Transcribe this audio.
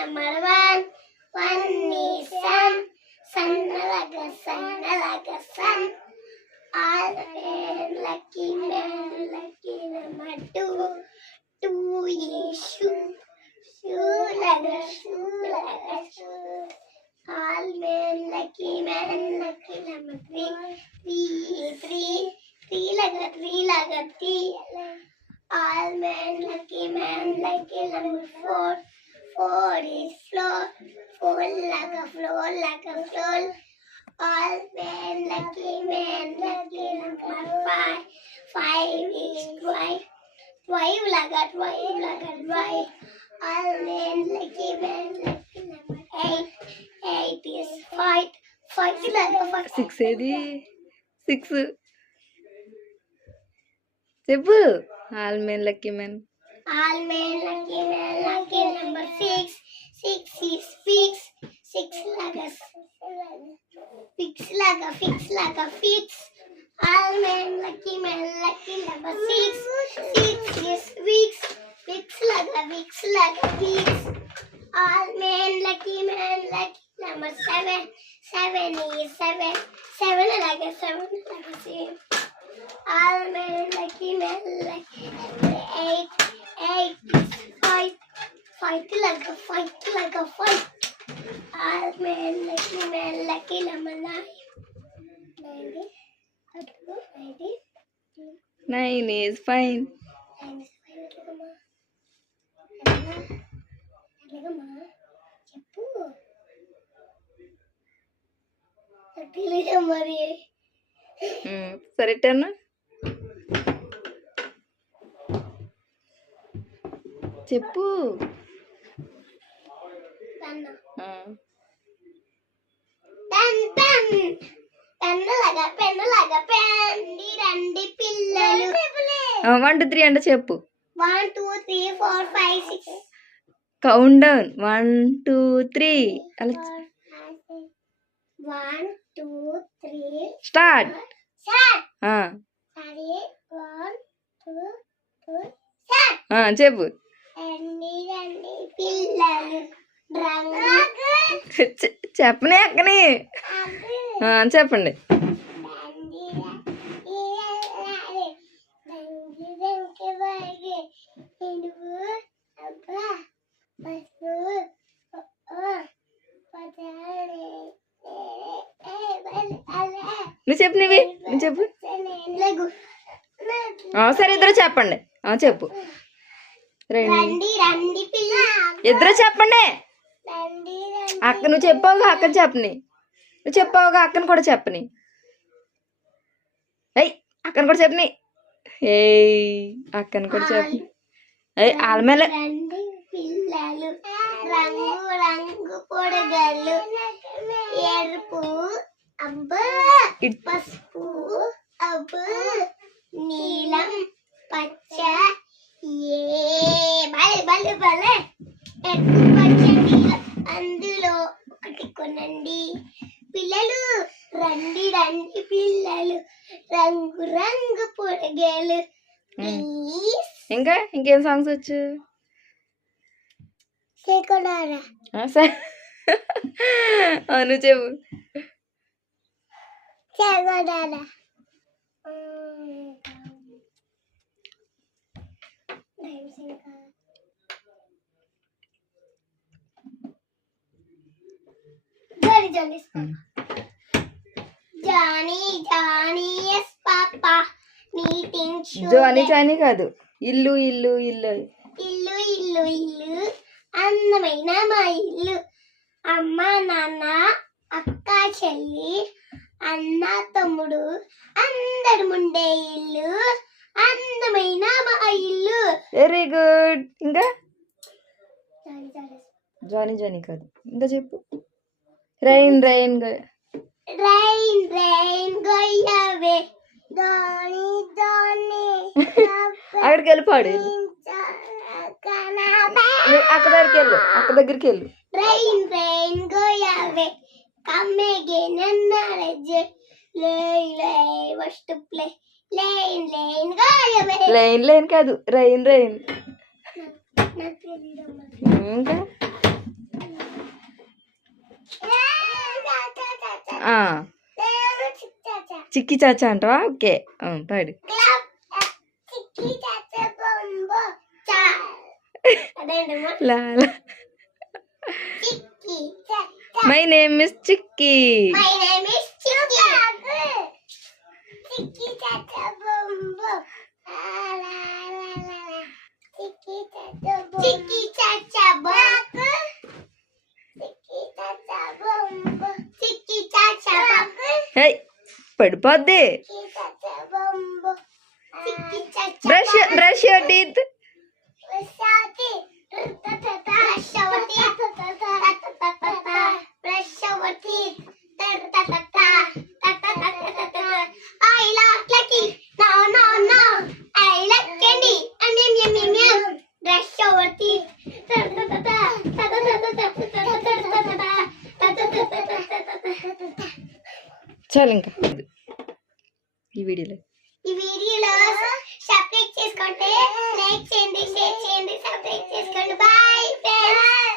number one. One is sun. Sun like a sun like a sun. All men lucky man lucky number two. Two is shoe. Shoe like a shoe like a shoe. All men lucky man lucky number three. Three three. Three like a three like a three. All men lucky man lucky number four. Four is floor. Four like a floor like a floor. All men lucky man lucky number five. Five is twelve. Twelve like a twelve like a twelve. All men lucky man lucky number eight. Eight is five. Five like a five. Six ఏది six చెప్పు all men lucky men All men lucky man lucky number six. Six is fix. Six like a fix like a fix like a fix. All men lucky man lucky number six. Six is fix. Fix like a fix like a fix. All men lucky man lucky number seven. Seven is seven. Seven like a seven like a six. All men lucky man lucky eight. Eight is fight. Fight like a fight like a fight. All men lucky nine. Ninety. Ninety. Nine is? ఎట్లాగమ్మా? చెప్పు తెలియదు మరి సరే ten చెప్పు pen pen. పెండి రండి పిల్లలు. One two three అంటే చెప్పు. One two three four five six count down one two three అలా వన్ టూ త్రీ స్టార్ట్ చెప్పు. రండి రండి పిల్లలు. చెప్పనే అక్కని. చెప్పండి. నువ్వు చెప్పు నీవి. నువ్వు చెప్పు. సరే ఇద్దరు చెప్పండి. చెప్పు. రెండు. రండి రండి పిల్ల. ఇద్దరు చెప్పండి. అక్క నువ్వు చెప్పావుగా అక్కని చెప్పని. నువ్వు చెప్పావుగా అక్కని కూడా చెప్పని. ఏయ్ అక్కని కూడా చెప్పని. ఏయ్ అక్కని కూడా చెప్పని. ఏయ్ వాళ్ళ ಮೇಲೆ రండి పిల్లలు రంగు రంగు పొడగలు ఎరుపు అబ్బా ఇట్- పసుపు అబ్బు నీలం రంగు రంగు పొడగలు ప్లీజ్ ఇంకా ఇంకేం సాంగ్స్ వచ్చు సేకొడారా ఆ, సరే ఆ, నువ్వు చెప్పు సేకొడారా Johnny Johnny Johnny Johnny yes papa జోని చాని కాదు. ఇల్లు ఇల్లు ఇల్లు. ఇల్లు ఇల్లు ఇల్లు. అందమైన మా ఇల్లు. అమ్మ నాన్న అక్క చెల్లి అన్న తమ్ముడు. అందరు ఉండే ఇల్లు. అందమైన మా ఇల్లు. వెరీ గుడ్ ఇంకా? జాని జాని కాదు. ఇంకా చెప్పు. Rain rain rain rain go away Dhoni అక్కడికి వెళ్ళి పాడు అక్క దగ్గరికి వెళ్ళు అక్క దగ్గరికి వెళ్ళు again another day. Lay, lay, what's to play? Lane, lane, go away. Line line కాదు రైన్ రైన్. ఇంకా ఆ, చిక్కి చాచా అంటావా ఓకే ఆ, పాడు క్లాప్ చిక్కి చాచా బొంబో చా అదేంటమ్మా లా లా. Chikki Chacha my name is Chikki my name is Chikki Chikki Chacha పడిపోద్ది బ్రష్ బ్రష్ యువర్ టీత్. చాలు ఇంకా ఈ వీడియోలో. ఈ వీడియోలో సబ్స్క్రైబ్ చేసుకోండి లైక్ చేయండి షేర్ చేయండి సబ్స్క్రైబ్ చేసుకోండి. Bye friends.